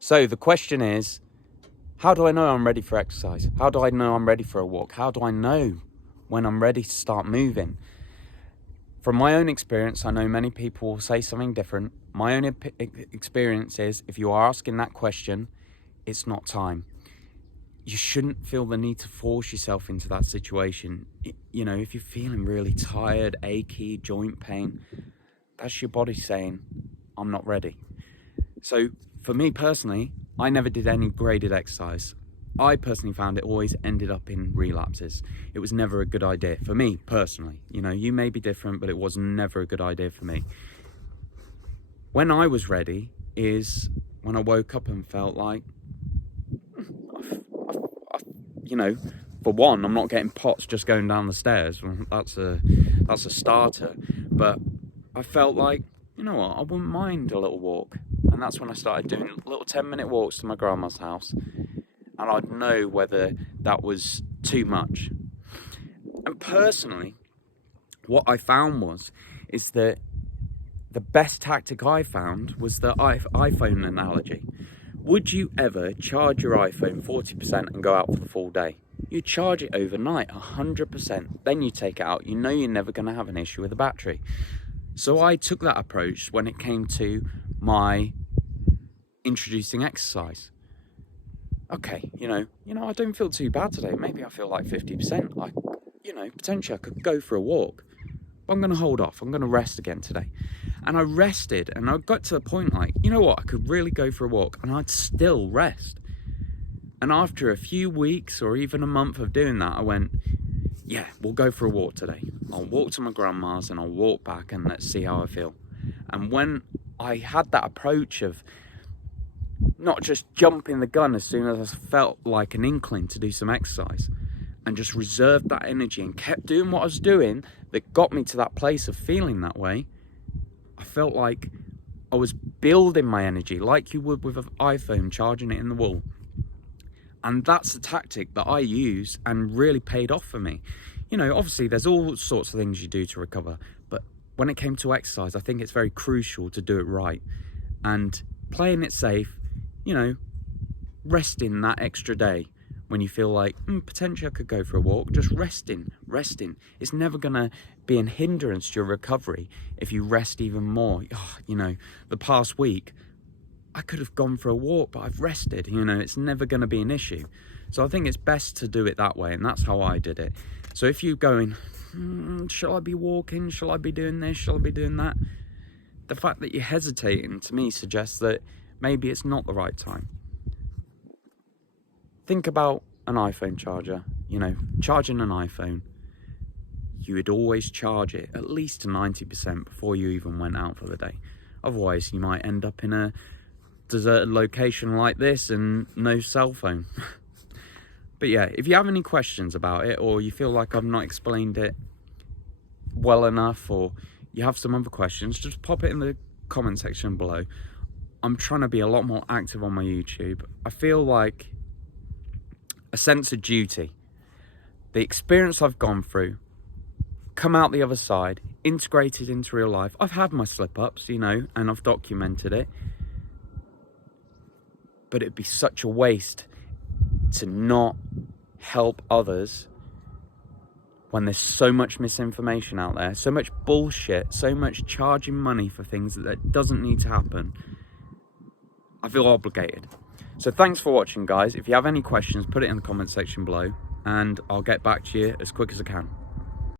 So the question is, how do I know I'm ready for exercise? How do I know I'm ready for a walk? How do I know when I'm ready to start moving? From my own experience, I know many people will say something different. My own experience is, if you are asking that question, it's not time. You shouldn't feel the need to force yourself into that situation. You know, if you're feeling really tired, achy, joint pain, that's your body saying, I'm not ready. So for me personally, I never did any graded exercise. I personally found it always ended up in relapses. It was never a good idea for me personally. You know, you may be different, but it was never a good idea for me. When I was ready is when I woke up and felt like, you know, for one, I'm not getting POTS just going down the stairs. That's a starter. But I felt like, you know what, I wouldn't mind a little walk. And that's when I started doing little 10-minute walks to my grandma's house. And I'd know whether that was too much. And personally, what I found is that the best tactic I found was the iPhone analogy. Would you ever charge your iPhone 40% and go out for the full day? You charge it overnight, 100%. Then you take it out. You know you're never going to have an issue with the battery. So I took that approach when it came to my introducing exercise. Okay, you know, I don't feel too bad today. Maybe I feel like 50%. Like, potentially I could go for a walk. But I'm going to hold off. I'm going to rest again today. And I rested, and I got to the point like, you know what, I could really go for a walk, and I'd still rest. And after a few weeks or even a month of doing that, I went, yeah, we'll go for a walk today. I'll walk to my grandma's and I'll walk back and let's see how I feel. And when I had that approach of not just jumping the gun as soon as I felt like an inkling to do some exercise, and just reserved that energy and kept doing what I was doing that got me to that place of feeling that way, I felt like I was building my energy like you would with an iPhone, charging it in the wall. And that's the tactic that I use and really paid off for me. You know, obviously there's all sorts of things you do to recover, but when it came to exercise, I think it's very crucial to do it right. And playing it safe, resting that extra day when you feel like, potentially I could go for a walk, just resting. It's never going to be a hindrance to your recovery if you rest even more. The past week, I could have gone for a walk, but I've rested. It's never going to be an issue. So I think it's best to do it that way, and that's how I did it. So if you're going, shall I be walking? Shall I be doing this? Shall I be doing that? The fact that you're hesitating, to me, suggests that maybe it's not the right time. Think about an iPhone charger. Charging an iPhone, you would always charge it at least to 90% before you even went out for the day. Otherwise, you might end up in a deserted location like this and no cell phone. But yeah, if you have any questions about it, or you feel like I've not explained it well enough, or you have some other questions, just pop it in the comment section below. I'm trying to be a lot more active on my YouTube. I feel like a sense of duty. The experience I've gone through, come out the other side, integrated into real life. I've had my slip-ups, and I've documented it. But it'd be such a waste to not help others when there's so much misinformation out there, so much bullshit, so much charging money for things that doesn't need to happen. I feel obligated. So thanks for watching, guys. If you have any questions, put it in the comment section below, and I'll get back to you as quick as I can.